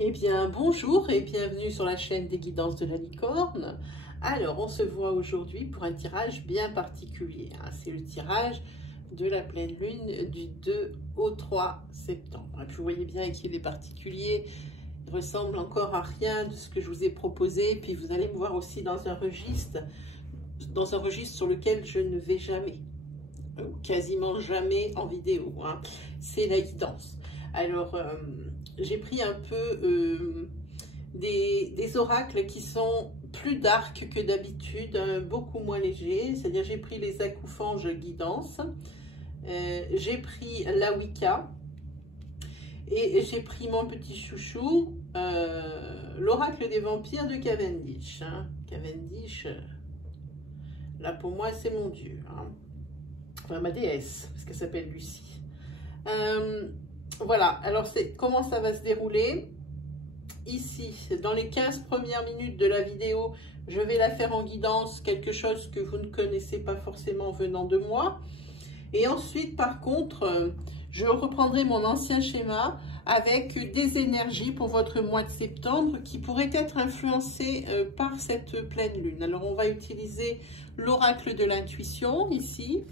Eh bien, bonjour et bienvenue sur la chaîne des guidances de la licorne. Alors, on se voit aujourd'hui pour un tirage bien particulier. C'est le tirage de la pleine lune du 2 au 3 septembre. Et puis, vous voyez bien qu'il est particulier. Il ressemble encore à rien de ce que je vous ai proposé. Puis, vous allez me voir aussi dans un registre sur lequel je ne vais jamais, ou quasiment jamais en vidéo. C'est la guidance. Alors, j'ai pris un peu des oracles qui sont plus dark que d'habitude, beaucoup moins légers. C'est-à-dire, j'ai pris les accouphanges guidance, j'ai pris la Wicca, et j'ai pris mon petit chouchou, l'oracle des vampires de Cavendish. Cavendish, là pour moi, c'est mon dieu. Enfin, ma déesse, parce qu'elle s'appelle Lucie. Voilà, alors comment ça va se dérouler. Ici, dans les 15 premières minutes de la vidéo, je vais la faire en guidance, quelque chose que vous ne connaissez pas forcément venant de moi. Et ensuite, par contre, je reprendrai mon ancien schéma avec des énergies pour votre mois de septembre qui pourraient être influencées par cette pleine lune. Alors, on va utiliser l'oracle de l'intuition ici,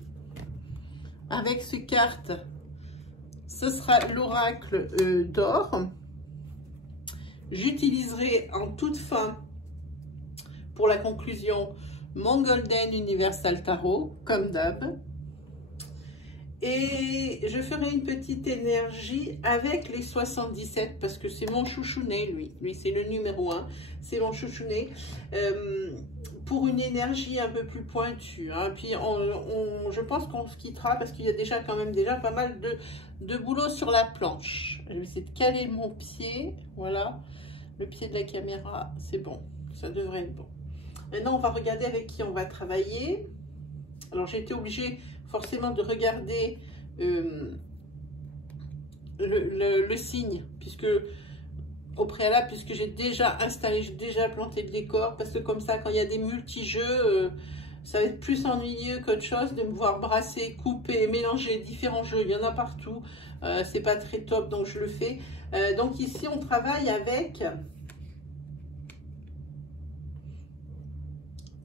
avec ces cartes. Ce sera l'oracle d'or. J'utiliserai en toute fin, pour la conclusion, mon Golden Universal Tarot, comme d'hab. Et je ferai une petite énergie avec les 77, parce que c'est mon chouchounet, lui. Lui, c'est le numéro 1. C'est mon chouchounet. Pour une énergie un peu plus pointue. Puis, je pense qu'on se quittera, parce qu'il y a déjà quand même pas mal de boulot sur la planche. Je vais essayer de caler mon pied. Voilà. Le pied de la caméra, c'est bon. Ça devrait être bon. Maintenant, on va regarder avec qui on va travailler. Alors, j'ai été obligée forcément de regarder le signe, puisque au préalable, puisque j'ai déjà installé, j'ai déjà planté le décor, parce que comme ça, quand il y a des multi-jeux, ça va être plus ennuyeux qu'autre chose de me voir brasser, couper, mélanger différents jeux. Il y en a partout. C'est pas très top, donc je le fais. Donc ici, on travaille avec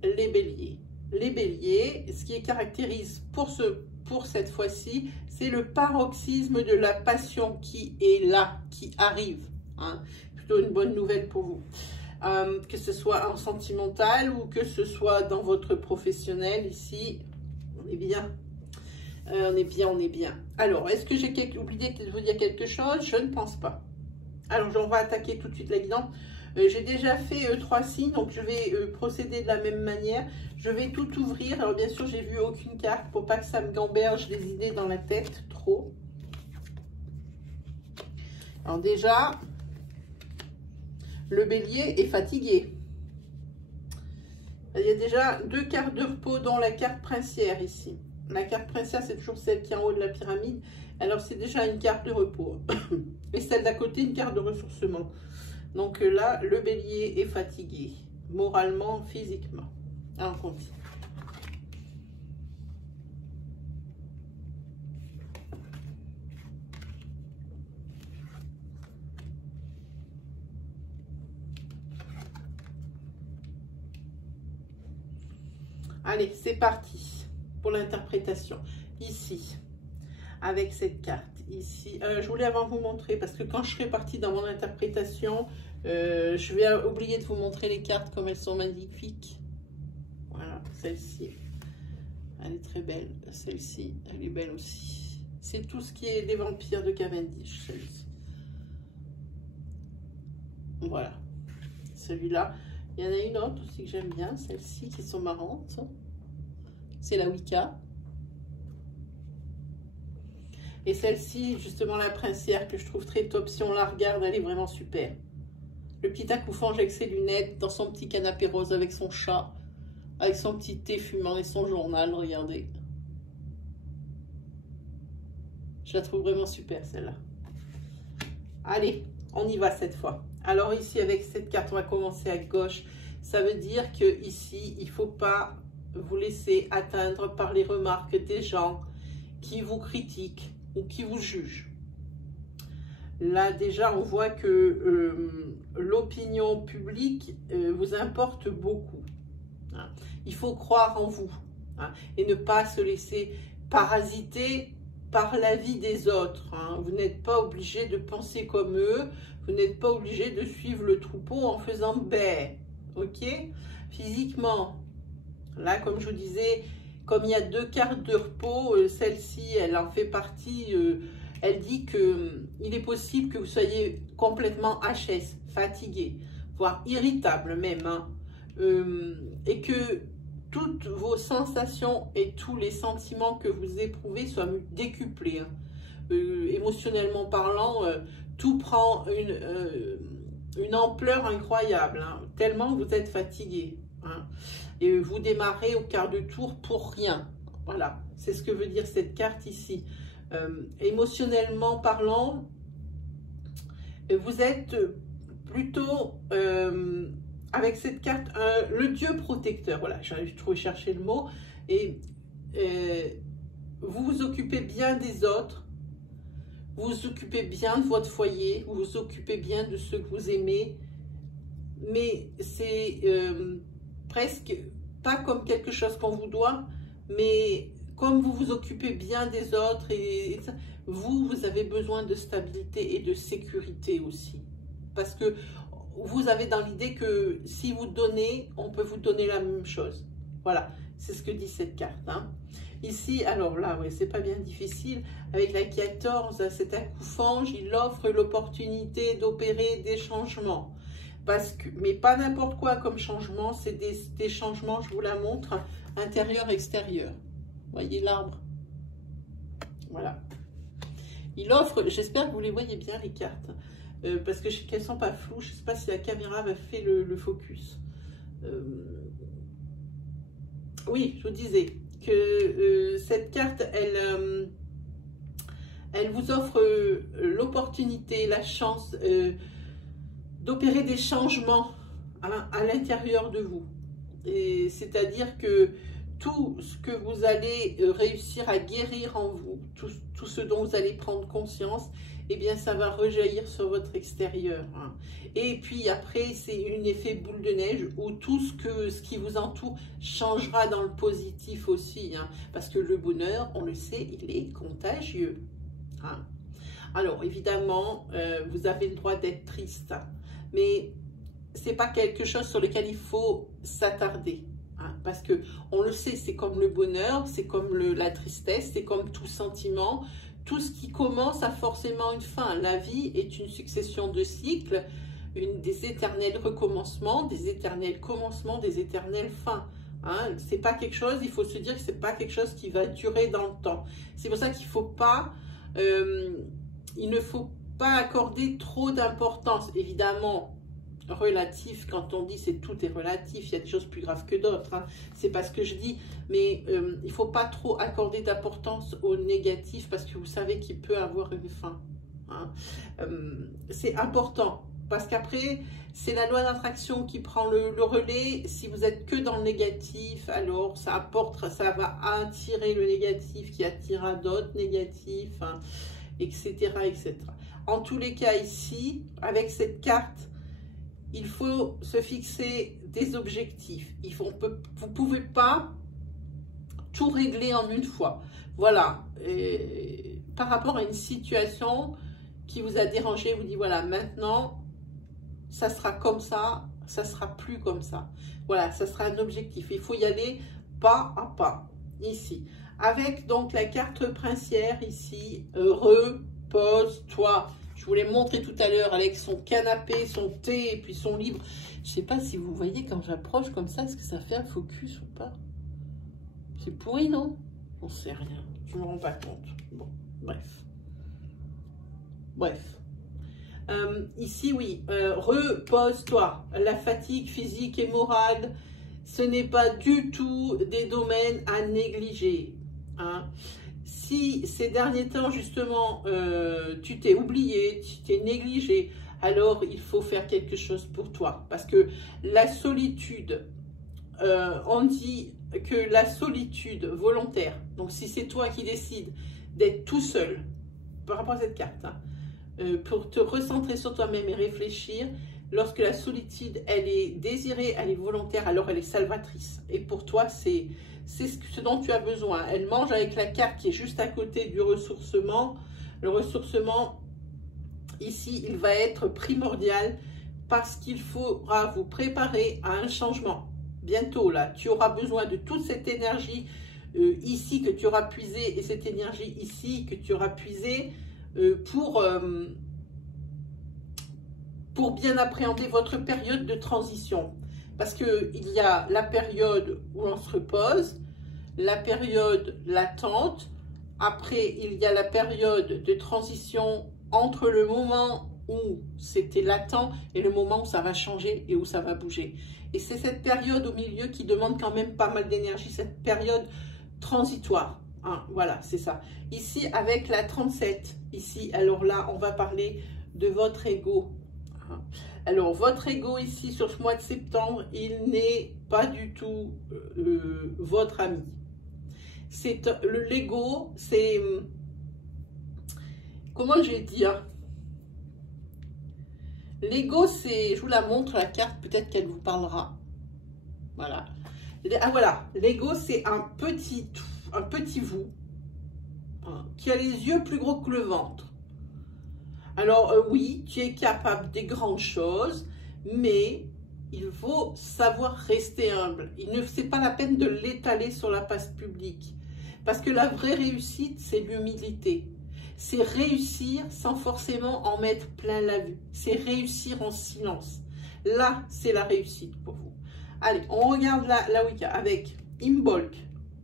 les béliers. Les béliers, ce qui les caractérise pour cette fois-ci, c'est le paroxysme de la passion qui est là, qui arrive. Plutôt une bonne nouvelle pour vous. Que ce soit en sentimental ou que ce soit dans votre professionnel, ici, on est bien. On est bien, on est bien. Alors, est-ce que j'ai oublié de vous dire quelque chose? Je ne pense pas. Alors, on va attaquer tout de suite la guidance. J'ai déjà fait 3 signes, donc je vais procéder de la même manière. Je vais tout ouvrir. Alors, bien sûr, j'ai vu aucune carte pour pas que ça me gamberge les idées dans la tête trop. Alors, déjà, le bélier est fatigué. Il y a déjà 2 cartes de repos, dont la carte princière ici. La carte princière, c'est toujours celle qui est en haut de la pyramide. Alors, c'est déjà une carte de repos. Et celle d'à côté, une carte de ressourcement. Donc là, le bélier est fatigué, moralement, physiquement. Alors, on continue. Allez, c'est parti pour l'interprétation. Ici, avec cette carte. Ici, je voulais avant vous montrer, parce que quand je serai partie dans mon interprétation, je vais oublier de vous montrer les cartes comme elles sont magnifiques. Voilà, celle-ci, elle est très belle. Celle-ci, elle est belle aussi. C'est tout ce qui est des vampires de Cavendish, celle-ci. Voilà, celui-là. Il y en a une autre aussi que j'aime bien, celle-ci, qui sont marrantes. C'est la Wicca. Et celle-ci, justement, la princière, que je trouve très top. Si on la regarde, elle est vraiment super. Le petit accoufange avec ses lunettes, dans son petit canapé rose avec son chat, avec son petit thé fumant et son journal, regardez. Je la trouve vraiment super, celle-là. Allez, on y va cette fois. Alors ici, avec cette carte, on va commencer à gauche. Ça veut dire que ici, il ne faut pas vous laisser atteindre par les remarques des gens qui vous critiquent ou qui vous jugent. Là, déjà, on voit que l'opinion publique vous importe beaucoup. Hein. Il faut croire en vous, hein, et ne pas se laisser parasiter par la vie des autres. Hein. Vous n'êtes pas obligé de penser comme eux. Vous n'êtes pas obligé de suivre le troupeau en faisant bé. Ok? Physiquement, là, comme je vous disais, comme il y a 2 cartes de repos, celle-ci, elle en fait partie. Elle dit qu'il est possible que vous soyez complètement HS, fatigué, voire irritable même, hein, et que toutes vos sensations et tous les sentiments que vous éprouvez soient décuplés. Hein. Émotionnellement parlant, tout prend une ampleur incroyable, hein, tellement vous êtes fatigué. Hein. Et vous démarrez au quart de tour pour rien. Voilà, c'est ce que veut dire cette carte ici. Émotionnellement parlant, vous êtes plutôt, avec cette carte, le Dieu protecteur. Voilà, j'arrive à chercher le mot. Et vous vous occupez bien des autres, vous vous occupez bien de votre foyer, vous vous occupez bien de ceux que vous aimez, mais c'est presque pas comme quelque chose qu'on vous doit, mais comme vous vous occupez bien des autres, et vous avez besoin de stabilité et de sécurité aussi. Parce que vous avez dans l'idée que si vous donnez, on peut vous donner la même chose. Voilà, c'est ce que dit cette carte. Hein. Ici, alors là, ouais, c'est pas bien difficile. Avec la 14, cet accoufange, il offre l'opportunité d'opérer des changements. Parce que, mais pas n'importe quoi comme changement, c'est des changements, je vous la montre, intérieur-extérieur. Voyez l'arbre. Voilà. Il offre, j'espère que vous les voyez bien les cartes, parce qu'elles ne sont pas floues. Je ne sais pas si la caméra va faire le focus. Oui, je vous disais que cette carte, elle vous offre l'opportunité, la chance d'opérer des changements à l'intérieur de vous. C'est-à-dire que tout ce que vous allez réussir à guérir en vous, tout ce dont vous allez prendre conscience, eh bien, ça va rejaillir sur votre extérieur. Hein. Et puis après, c'est un effet boule de neige où tout ce qui vous entoure changera dans le positif aussi. Hein, parce que le bonheur, on le sait, il est contagieux. Hein. Alors, évidemment, vous avez le droit d'être triste, hein, mais c'est pas quelque chose sur lequel il faut s'attarder. Hein, parce que on le sait, c'est comme le bonheur, c'est comme la tristesse, c'est comme tout sentiment. Tout ce qui commence a forcément une fin. La vie est une succession de cycles, des éternels recommencements, des éternels commencements, des éternelles fins. Hein, c'est pas quelque chose, il faut se dire que c'est pas quelque chose qui va durer dans le temps. C'est pour ça qu'il faut pas, il ne faut pas accorder trop d'importance. Évidemment, relatif, quand on dit c'est tout est relatif, il y a des choses plus graves que d'autres, hein. C'est pas ce que je dis, mais il ne faut pas trop accorder d'importance au négatif parce que vous savez qu'il peut avoir une fin. Hein. C'est important parce qu'après, c'est la loi d'attraction qui prend le relais. Si vous êtes que dans le négatif, alors ça va attirer le négatif qui attirera d'autres négatifs, hein, etc., etc. En tous les cas, ici, avec cette carte, il faut se fixer des objectifs. Vous ne pouvez pas tout régler en une fois. Voilà. Et par rapport à une situation qui vous a dérangé, vous dites voilà, maintenant, ça sera comme ça sera plus comme ça. Voilà, ça sera un objectif. Il faut y aller pas à pas, ici. Avec donc la carte princière ici, repose-toi. Je vous l'ai montré tout à l'heure avec son canapé, son thé et puis son livre. Je ne sais pas si vous voyez quand j'approche comme ça, est-ce que ça fait un focus ou pas? C'est pourri, non? On ne sait rien. Je ne me rends pas compte. Bon, bref. Bref. Ici, oui, repose-toi. La fatigue physique et morale, ce n'est pas du tout des domaines à négliger. Hein. Si ces derniers temps, justement, tu t'es oublié, tu t'es négligé, alors il faut faire quelque chose pour toi. Parce que la solitude, on dit que la solitude volontaire, donc si c'est toi qui décides d'être tout seul, par rapport à cette carte, hein, pour te recentrer sur toi-même et réfléchir. Lorsque la solitude, elle est désirée, elle est volontaire, alors elle est salvatrice. Et pour toi, c'est ce dont tu as besoin. Elle mange avec la carte qui est juste à côté du ressourcement. Le ressourcement, ici, il va être primordial parce qu'il faudra vous préparer à un changement. Bientôt, là, tu auras besoin de toute cette énergie ici que tu auras puisée et cette énergie ici que tu auras puisée pour bien appréhender votre période de transition. Parce qu'il y a la période où on se repose, la période latente, après il y a la période de transition entre le moment où c'était latent et le moment où ça va changer et où ça va bouger. Et c'est cette période au milieu qui demande quand même pas mal d'énergie, cette période transitoire. Hein, voilà, c'est ça. Ici, avec la 37, ici, alors là, on va parler de votre ego. Alors, votre ego ici, sur ce mois de septembre, il n'est pas du tout votre ami. C'est l'ego, c'est... Comment je vais dire? L'ego, c'est... Je vous la montre, la carte, peut-être qu'elle vous parlera. Voilà. Ah, voilà. L'ego, c'est un petit vous hein, qui a les yeux plus gros que le ventre. Alors, oui, tu es capable des grandes choses, mais il faut savoir rester humble. C'est pas la peine de l'étaler sur la place publique. Parce que la vraie réussite, c'est l'humilité. C'est réussir sans forcément en mettre plein la vue. C'est réussir en silence. Là, c'est la réussite pour vous. Allez, on regarde la Wicca avec Imbolc.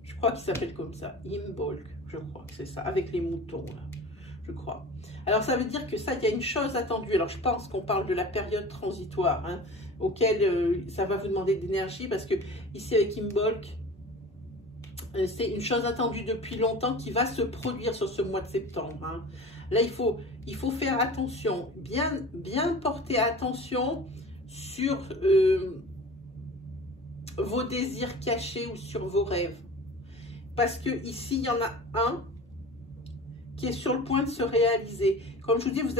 Je crois qu'il s'appelle comme ça. Imbolc, je crois que c'est ça. Avec les moutons, là, je crois. Alors, ça veut dire que ça, il y a une chose attendue. Alors, je pense qu'on parle de la période transitoire, hein, auquel ça va vous demander d'énergie, parce que ici, avec Imbolc, c'est une chose attendue depuis longtemps qui va se produire sur ce mois de septembre. Hein. Là, il faut faire attention, bien porter attention sur vos désirs cachés ou sur vos rêves. Parce que ici, il y en a un qui est sur le point de se réaliser. Comme je vous dis, vous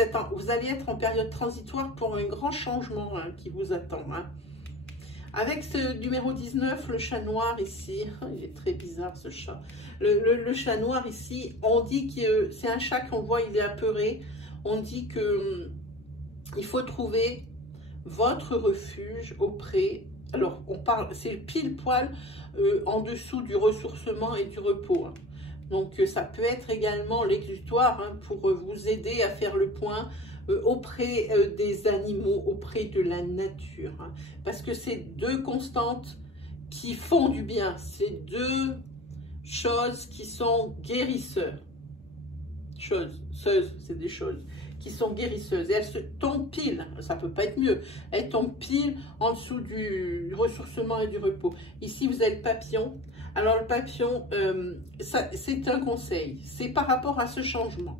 allez être en période transitoire pour un grand changement hein, qui vous attend. Hein. Avec ce numéro 19, le chat noir ici, il est très bizarre ce chat. Le chat noir ici, on dit que c'est un chat qu'on voit, il est apeuré. On dit que il faut trouver votre refuge auprès. Alors, on parle, c'est pile poil en dessous du ressourcement et du repos. Hein. Donc, ça peut être également l'exutoire hein, pour vous aider à faire le point auprès des animaux, auprès de la nature. Hein, parce que c'est deux constantes qui font du bien. C'est deux choses qui sont guérisseurs. C'est des choses qui sont guérisseuses. Et elles se tombent pile, ça ne peut pas être mieux, elles tombent pile en dessous du ressourcement et du repos. Ici, vous avez le papillon. Alors, le papillon, c'est un conseil. C'est par rapport à ce changement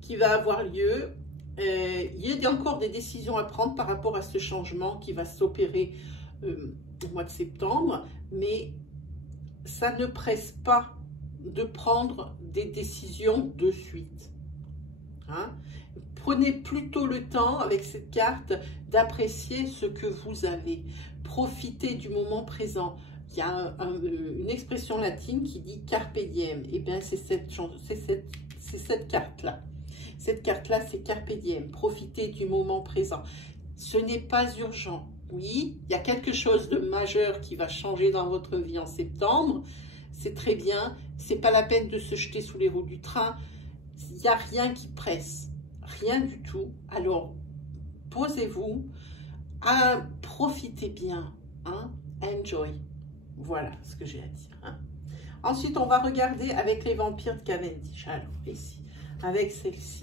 qui va avoir lieu. Il y a encore des décisions à prendre par rapport à ce changement qui va s'opérer au mois de septembre, mais ça ne presse pas de prendre des décisions de suite. Hein? Prenez plutôt le temps avec cette carte d'apprécier ce que vous avez. Profitez du moment présent. Il y a une expression latine qui dit carpe diem. Et bien c'est cette carte-là. Cette carte-là, c'est carpe diem. Profitez du moment présent. Ce n'est pas urgent. Oui, il y a quelque chose de majeur qui va changer dans votre vie en septembre. C'est très bien. C'est pas la peine de se jeter sous les roues du train. Il n'y a rien qui presse. Rien du tout. Alors, posez-vous. Profitez bien. Hein? Enjoy. Voilà ce que j'ai à dire. Hein? Ensuite, on va regarder avec les vampires de Cavendish. Alors, ici, avec celle-ci.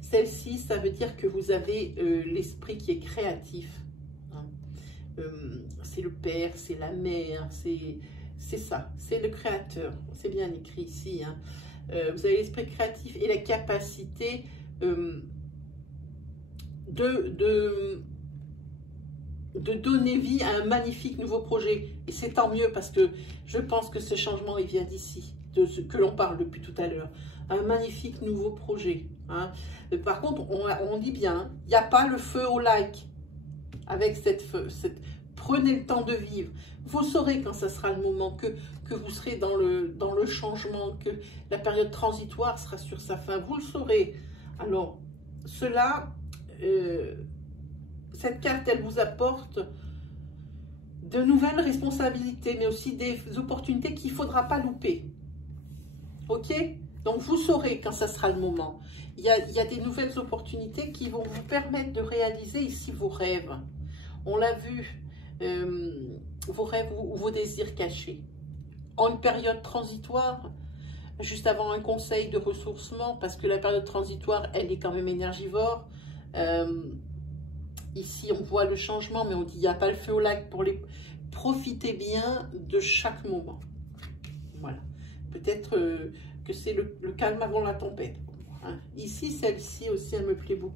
Celle-ci, ça veut dire que vous avez l'esprit qui est créatif. Hein? C'est le père, c'est la mère, c'est ça, c'est le créateur. C'est bien écrit ici. Hein? Vous avez l'esprit créatif et la capacité de donner vie à un magnifique nouveau projet. Et c'est tant mieux parce que je pense que ce changement, il vient d'ici. de ce que l'on parle depuis tout à l'heure. Un magnifique nouveau projet. Hein. Par contre, on dit bien, il n'y a pas le feu au lac avec prenez le temps de vivre. Vous saurez quand ça sera le moment que vous serez dans le changement, que la période transitoire sera sur sa fin. Vous le saurez. Alors, cette carte, elle vous apporte de nouvelles responsabilités, mais aussi des opportunités qu'il ne faudra pas louper. Ok? Donc, vous saurez quand ça sera le moment. Il y a des nouvelles opportunités qui vont vous permettre de réaliser ici vos rêves. On l'a vu, vos rêves ou vos désirs cachés. En une période transitoire, juste avant un conseil de ressourcement, parce que la période transitoire, elle est quand même énergivore. Ici, on voit le changement, mais on dit qu'il n'y a pas le feu au lac pour les... Profitez bien de chaque moment. Voilà. Peut-être que c'est le calme avant la tempête. Hein. Ici, celle-ci aussi, elle me plaît beaucoup.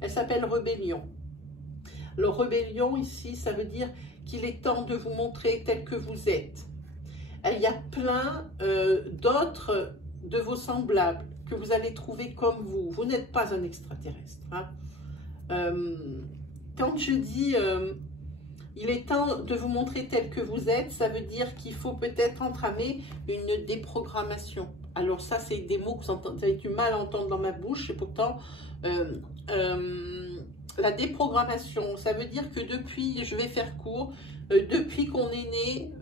Elle s'appelle Rébellion. Alors, Rébellion, ici, ça veut dire qu'il est temps de vous montrer tel que vous êtes. Il y a plein d'autres de vos semblables que vous allez trouver comme vous. Vous n'êtes pas un extraterrestre. Hein. Quand je dis il est temps de vous montrer tel que vous êtes, ça veut dire qu'il faut peut-être entamer une déprogrammation. Alors ça, c'est des mots que vous avez du mal à entendre dans ma bouche, et pourtant, la déprogrammation, ça veut dire que depuis, je vais faire court, depuis qu'on est né,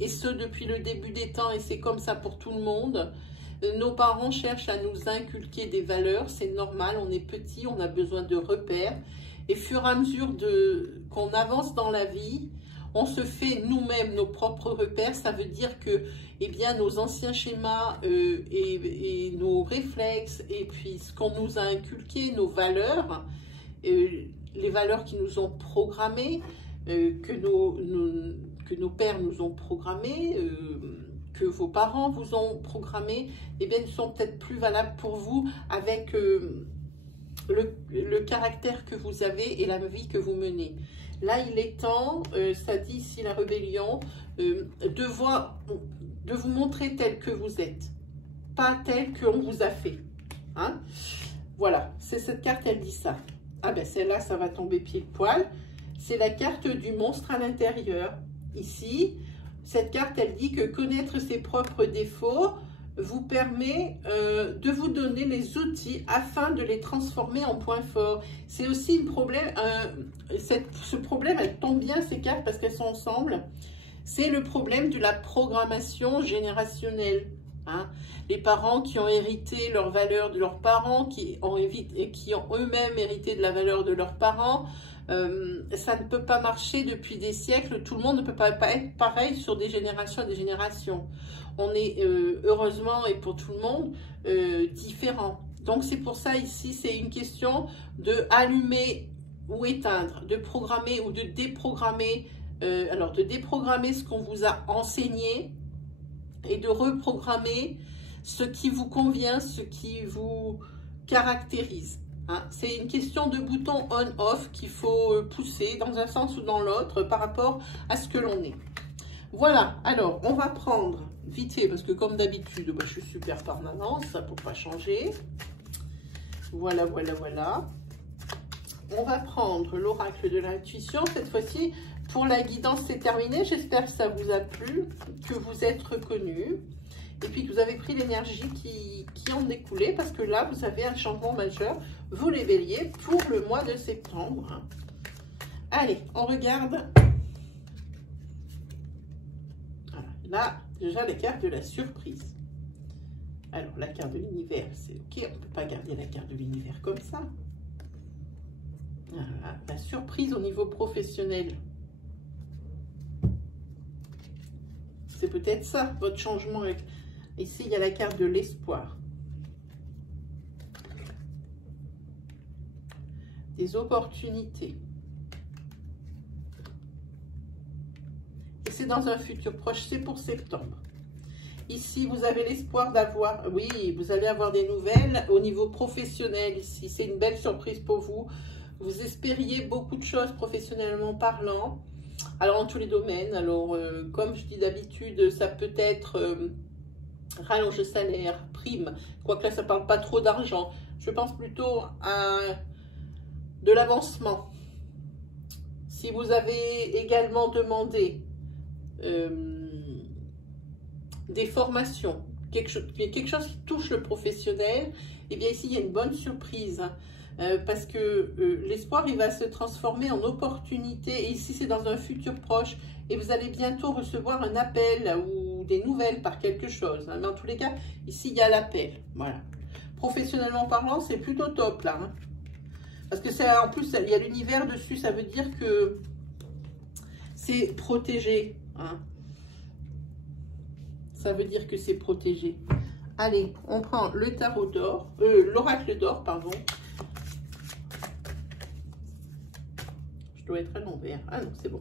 et ce depuis le début des temps, et c'est comme ça pour tout le monde, nos parents cherchent à nous inculquer des valeurs, c'est normal, on est petit, on a besoin de repères. Et fur et à mesure qu'on avance dans la vie, on se fait nous-mêmes nos propres repères. Ça veut dire que eh bien, nos anciens schémas et nos réflexes, et puis ce qu'on nous a inculqué, nos valeurs, les valeurs qui nous ont programmés, que nos pères nous ont programmés, que vos parents vous ont programmés, eh bien, ne sont peut-être plus valables pour vous avec... le caractère que vous avez et la vie que vous menez. Là, il est temps, ça dit ici la rébellion, de vous montrer tel que vous êtes, pas tel qu'on vous a fait. Hein? Voilà, c'est cette carte, elle dit ça. Ah ben celle-là, ça va tomber pile poil. C'est la carte du monstre à l'intérieur. Ici, cette carte, elle dit que connaître ses propres défauts vous permet de vous donner les outils afin de les transformer en points forts. C'est aussi un problème, ce problème, elle tombe bien ces cartes parce qu'elles sont ensemble. C'est le problème de la programmation générationnelle. Hein. Les parents qui ont hérité leurs valeurs de leurs parents, qui ont eux-mêmes hérité de la valeur de leurs parents, ça ne peut pas marcher depuis des siècles. Tout le monde ne peut pas être pareil sur des générations et des générations. On est heureusement et pour tout le monde différent. Donc c'est pour ça ici, c'est une question de allumer ou éteindre, de programmer ou de déprogrammer. Alors de déprogrammer ce qu'on vous a enseigné et de reprogrammer ce qui vous convient, ce qui vous caractérise. Hein. C'est une question de bouton on-off qu'il faut pousser dans un sens ou dans l'autre par rapport à ce que l'on est. Voilà, alors on va prendre vite fait, parce que comme d'habitude, bah, je suis super permanente, ça pour pas changer. Voilà, voilà, voilà. On va prendre l'oracle de l'intuition. Cette fois-ci, pour la guidance, c'est terminé. J'espère que ça vous a plu, que vous êtes reconnu. Et puis que vous avez pris l'énergie qui en découlait, parce que là, vous avez un changement majeur, vous les béliers, pour le mois de septembre. Allez, on regarde. Voilà. Là, déjà, la carte de la surprise. Alors, la carte de l'univers, c'est ok, on ne peut pas garder la carte de l'univers comme ça. Voilà. La surprise au niveau professionnel. C'est peut-être ça, votre changement. Ici, il y a la carte de l'espoir. Des opportunités. Et c'est dans un futur proche, c'est pour septembre. Ici, vous avez l'espoir d'avoir, oui, vous allez avoir des nouvelles au niveau professionnel ici. C'est une belle surprise pour vous. Vous espériez beaucoup de choses professionnellement parlant. Alors, en tous les domaines. Alors, comme je dis d'habitude, ça peut être rallonge de salaire, prime, quoique là ça ne parle pas trop d'argent. Je pense plutôt à de l'avancement. Si vous avez également demandé des formations, quelque chose qui touche le professionnel, et bien ici il y a une bonne surprise. Parce que l'espoir, il va se transformer en opportunité. Et ici, c'est dans un futur proche. Et vous allez bientôt recevoir un appel ou des nouvelles par quelque chose. Hein. Mais en tous les cas, ici, il y a l'appel. Voilà. Professionnellement parlant, c'est plutôt top, là. Hein. Parce que c'est en plus, il y a l'univers dessus. Ça veut dire que c'est protégé. Hein. Ça veut dire que c'est protégé. Allez, on prend le tarot d'or. L'oracle d'or, pardon. Je dois être à l'envers. Ah non, c'est bon.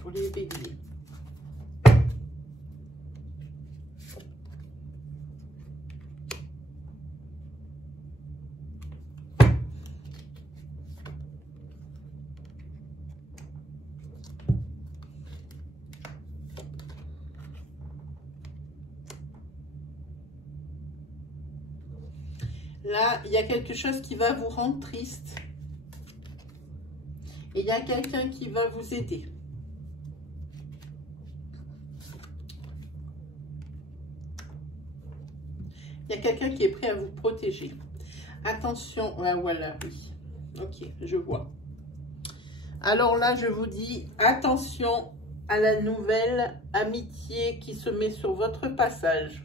Pour les béliers. Là, il y a quelque chose qui va vous rendre triste. Et il y a quelqu'un qui va vous aider. Il y a quelqu'un qui est prêt à vous protéger. Attention, voilà, oui. Ok, je vois. Alors là, je vous dis, attention à la nouvelle amitié qui se met sur votre passage.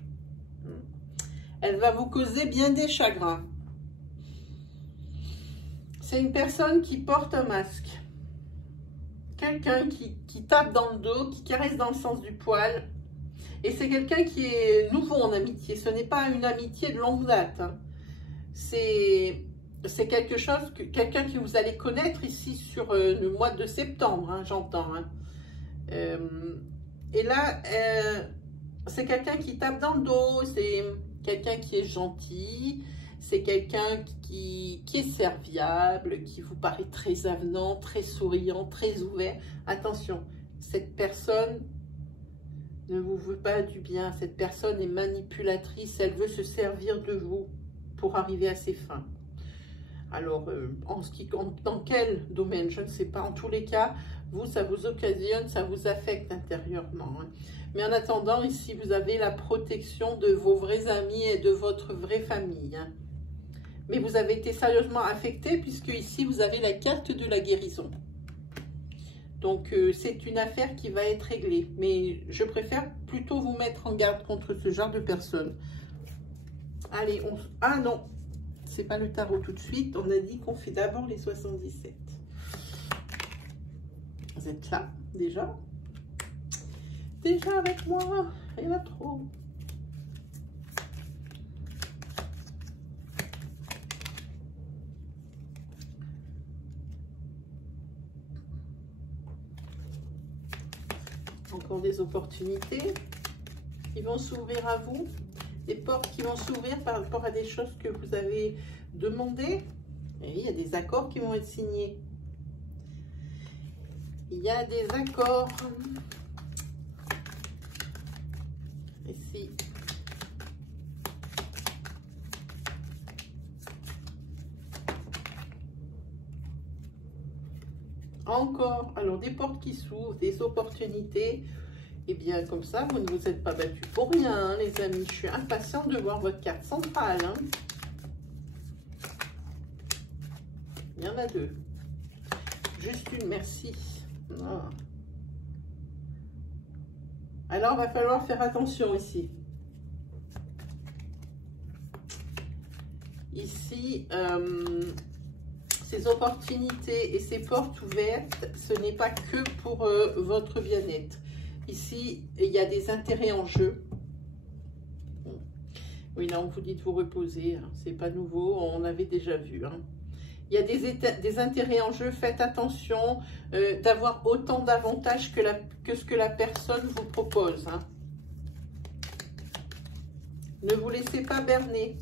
Elle va vous causer bien des chagrins. C'est une personne qui porte un masque. Quelqu'un qui tape dans le dos, qui caresse dans le sens du poil. Et c'est quelqu'un qui est nouveau en amitié. Ce n'est pas une amitié de longue date. Hein. C'est quelque chose, quelqu'un que vous allez connaître ici sur le mois de septembre, hein, j'entends. Hein. Et là, c'est quelqu'un qui tape dans le dos, c'est quelqu'un qui est gentil, c'est quelqu'un qui est serviable, qui vous paraît très avenant, très souriant, très ouvert. Attention, cette personne ne vous veut pas du bien. Cette personne est manipulatrice, elle veut se servir de vous pour arriver à ses fins. Alors, dans quel domaine, je ne sais pas. En tous les cas, vous, ça vous occasionne, ça vous affecte intérieurement. Hein. Mais en attendant, ici, vous avez la protection de vos vrais amis et de votre vraie famille. Hein. Mais vous avez été sérieusement affecté puisque ici, vous avez la carte de la guérison. Donc, c'est une affaire qui va être réglée. Mais je préfère plutôt vous mettre en garde contre ce genre de personnes. Allez, ah non, c'est pas le tarot tout de suite. On a dit qu'on fait d'abord les 77. Vous êtes là, déjà? Déjà avec moi, il y en a trop. Encore des opportunités qui vont s'ouvrir à vous, des portes qui vont s'ouvrir par rapport à des choses que vous avez demandées. Et il y a des accords qui vont être signés. Il y a des accords. Ici. Encore, alors des portes qui s'ouvrent, des opportunités. Et bien comme ça, vous ne vous êtes pas battus pour rien, hein, les amis. Je suis impatiente de voir votre carte centrale. Hein. Il y en a deux. Juste une, merci. Ah. Alors, il va falloir faire attention ici. Ici, ces opportunités et ces portes ouvertes, ce n'est pas que pour votre bien-être. Ici, il y a des intérêts en jeu. Oui, là, on vous dit de vous reposer. Hein. C'est pas nouveau, on avait déjà vu. Hein. Il y a des intérêts en jeu. Faites attention d'avoir autant d'avantages que ce que la personne vous propose. Hein. Ne vous laissez pas berner.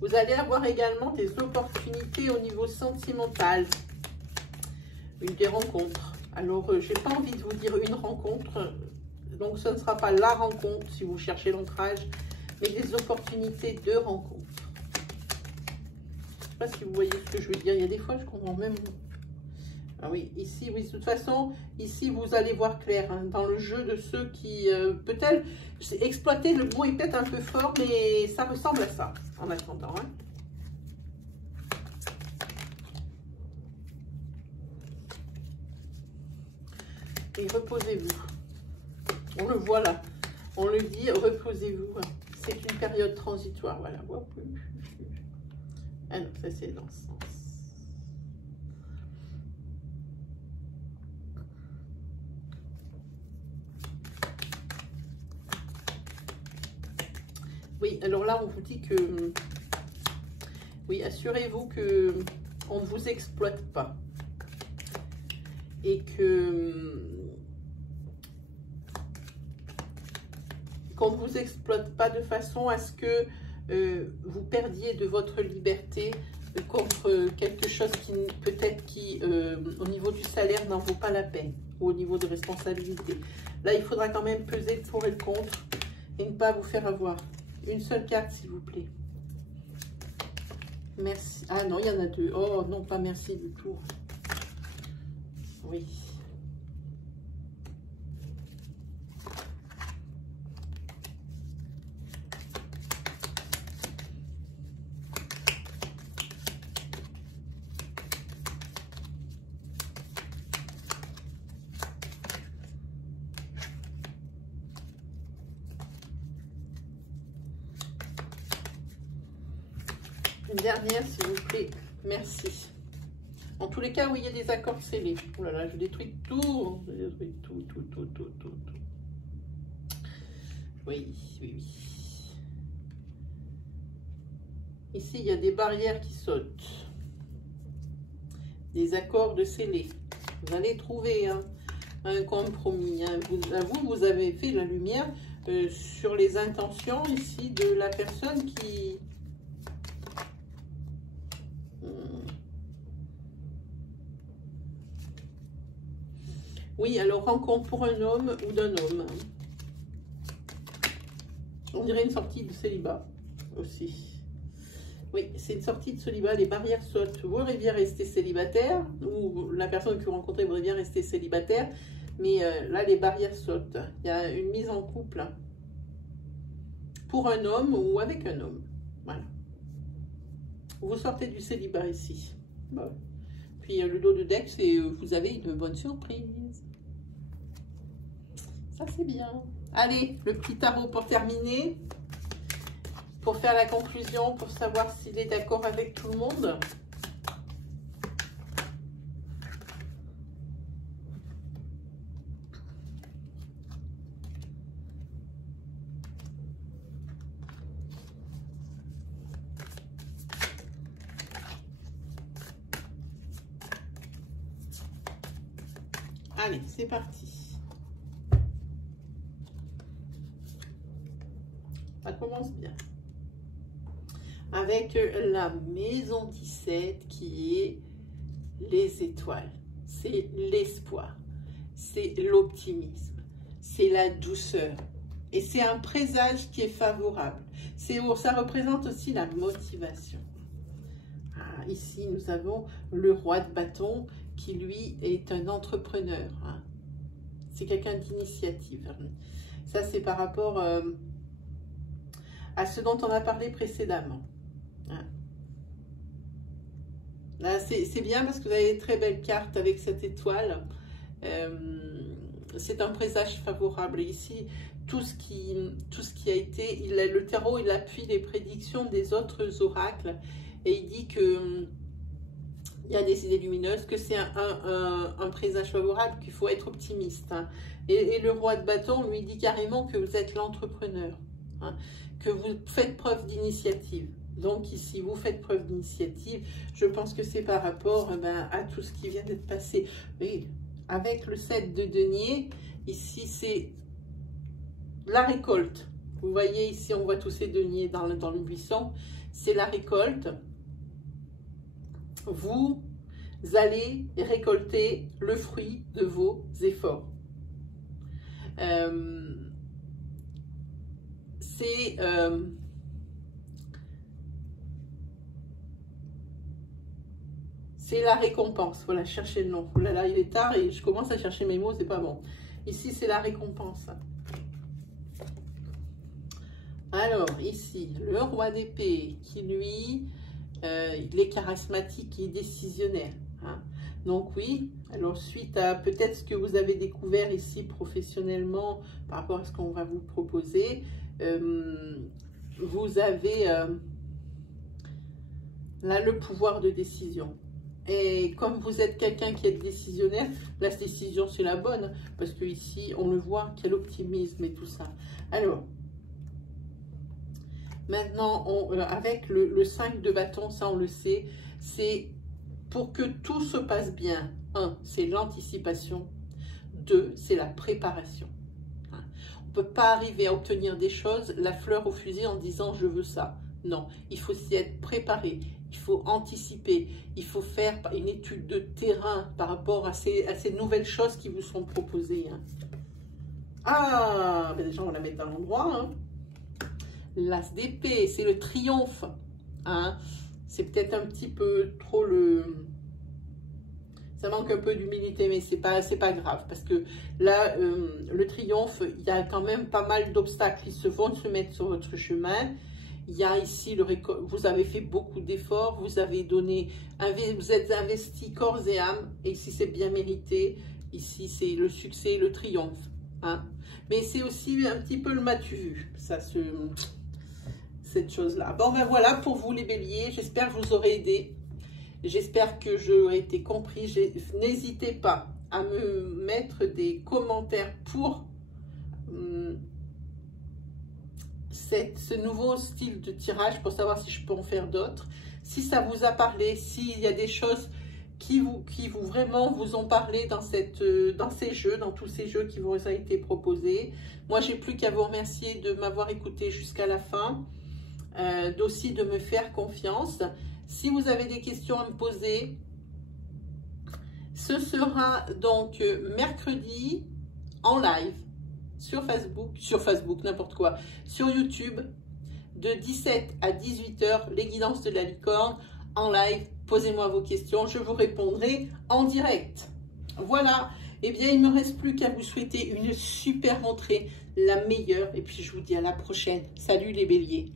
Vous allez avoir également des opportunités au niveau sentimental. Des rencontres. Alors, je n'ai pas envie de vous dire une rencontre. Donc, ce ne sera pas la rencontre si vous cherchez l'ancrage, mais des opportunités de rencontre. Je ne sais pas si vous voyez ce que je veux dire. Il y a des fois, je comprends même. Ah oui, ici, oui, de toute façon, ici, vous allez voir clair hein, dans le jeu de ceux qui, peut-être, exploiter, le mot est peut-être un peu fort, mais ça ressemble à ça, en attendant. Hein. Et reposez-vous. On le voit là, on le dit, reposez-vous. C'est une période transitoire, voilà. Ah non, ça c'est dans ce sens. Oui, alors là, on vous dit que, oui, assurez-vous que on ne vous exploite pas. Et qu'on ne vous exploite pas de façon à ce que vous perdiez de votre liberté contre quelque chose qui peut-être au niveau du salaire n'en vaut pas la peine, ou au niveau de responsabilité. Là, il faudra quand même peser le pour et le contre et ne pas vous faire avoir. Une seule carte, s'il vous plaît. Merci. Ah non, il y en a deux. Oh non, pas merci du tout. Oui. Une dernière, s'il vous plaît. Merci. En tous les cas, où il y a des accords scellés. Oh là là, je détruis tout. Je détruis tout. Oui, oui, oui. Ici, il y a des barrières qui sautent. Des accords de scellés. Vous allez trouver hein, un compromis. Hein. Vous avez fait la lumière sur les intentions ici de la personne qui... Oui, alors rencontre pour un homme ou d'un homme. On dirait une sortie de célibat aussi. Oui, c'est une sortie de célibat, les barrières sautent. Vous voudrez bien rester célibataire, ou la personne que vous rencontrez voudrait bien rester célibataire, mais là, les barrières sautent. Il y a une mise en couple pour un homme ou avec un homme. Voilà. Vous sortez du célibat ici. Bon. Puis le dos de deck, c'est vous avez une bonne surprise. Ça, c'est bien. Allez, le petit tarot pour terminer. Pour faire la conclusion, pour savoir s'il est d'accord avec tout le monde. Allez, c'est parti. Ça commence bien. Avec la maison 17 qui est les étoiles. C'est l'espoir. C'est l'optimisme. C'est la douceur. Et c'est un présage qui est favorable. Ça représente aussi la motivation. Ah, ici, nous avons le roi de bâton qui, lui, est un entrepreneur. Hein. C'est quelqu'un d'initiative. Ça, c'est par rapport à ce dont on a parlé précédemment. Hein. Là, c'est bien parce que vous avez de très belles cartes avec cette étoile. C'est un présage favorable. Et ici, tout ce qui a été, le tarot, il appuie les prédictions des autres oracles. Et il dit que il y a des idées lumineuses, que c'est un présage favorable, qu'il faut être optimiste. Hein. Et le roi de bâton lui dit carrément que vous êtes l'entrepreneur, hein, que vous faites preuve d'initiative. Donc ici, vous faites preuve d'initiative. Je pense que c'est par rapport à tout ce qui vient d'être passé. Oui, avec le 7 de denier, ici c'est la récolte. Vous voyez ici, on voit tous ces deniers dans le buisson. C'est la récolte. Vous allez récolter le fruit de vos efforts. C'est la récompense. Voilà, chercher le nom. Oh là là, il est tard et je commence à chercher mes mots, c'est pas bon. Ici, c'est la récompense. Alors, ici, le roi d'épée qui, lui, il est charismatique et décisionnaire. Hein. Donc, oui, alors suite à peut-être ce que vous avez découvert ici professionnellement par rapport à ce qu'on va vous proposer, vous avez là le pouvoir de décision. Et comme vous êtes quelqu'un qui est décisionnaire, la décision c'est la bonne, parce que ici on le voit, quel optimisme et tout ça. Alors, maintenant, avec le 5 de bâton, ça on le sait, c'est pour que tout se passe bien. 1, c'est l'anticipation. 2, c'est la préparation. On ne peut pas arriver à obtenir des choses, la fleur au fusil en disant je veux ça. Non, il faut s'y être préparé, il faut anticiper, il faut faire une étude de terrain par rapport à ces nouvelles choses qui vous sont proposées. Hein. Ah, ben déjà on va la mettre dans l'endroit. Hein. L'as d'épée, c'est le triomphe. Hein. C'est peut-être un petit peu trop ça manque un peu d'humilité, mais c'est pas grave. Parce que là, le triomphe, il y a quand même pas mal d'obstacles qui vont se mettre sur votre chemin. Il y a ici, vous avez fait beaucoup d'efforts, vous avez donné, vous êtes investi corps et âme. Et ici, c'est bien mérité. Ici, c'est le succès, le triomphe. Hein. Mais c'est aussi un petit peu le m'as-tu vu, ça, cette chose-là. Bon, ben voilà pour vous les béliers. J'espère que je vous aurai aidé. J'espère que j'aurai été compris. N'hésitez pas à me mettre des commentaires pour ce nouveau style de tirage, pour savoir si je peux en faire d'autres. Si ça vous a parlé, s'il y a des choses qui vraiment vous ont parlé dans ces jeux, dans tous ces jeux qui vous ont été proposés. Moi, j'ai plus qu'à vous remercier de m'avoir écouté jusqu'à la fin, aussi de me faire confiance. Si vous avez des questions à me poser, ce sera donc mercredi en live sur Facebook, n'importe quoi, sur YouTube, de 17 à 18 h, les guidances de la licorne en live. Posez-moi vos questions, je vous répondrai en direct. Voilà, et bien il ne me reste plus qu'à vous souhaiter une super rentrée, la meilleure, et puis je vous dis à la prochaine. Salut les béliers.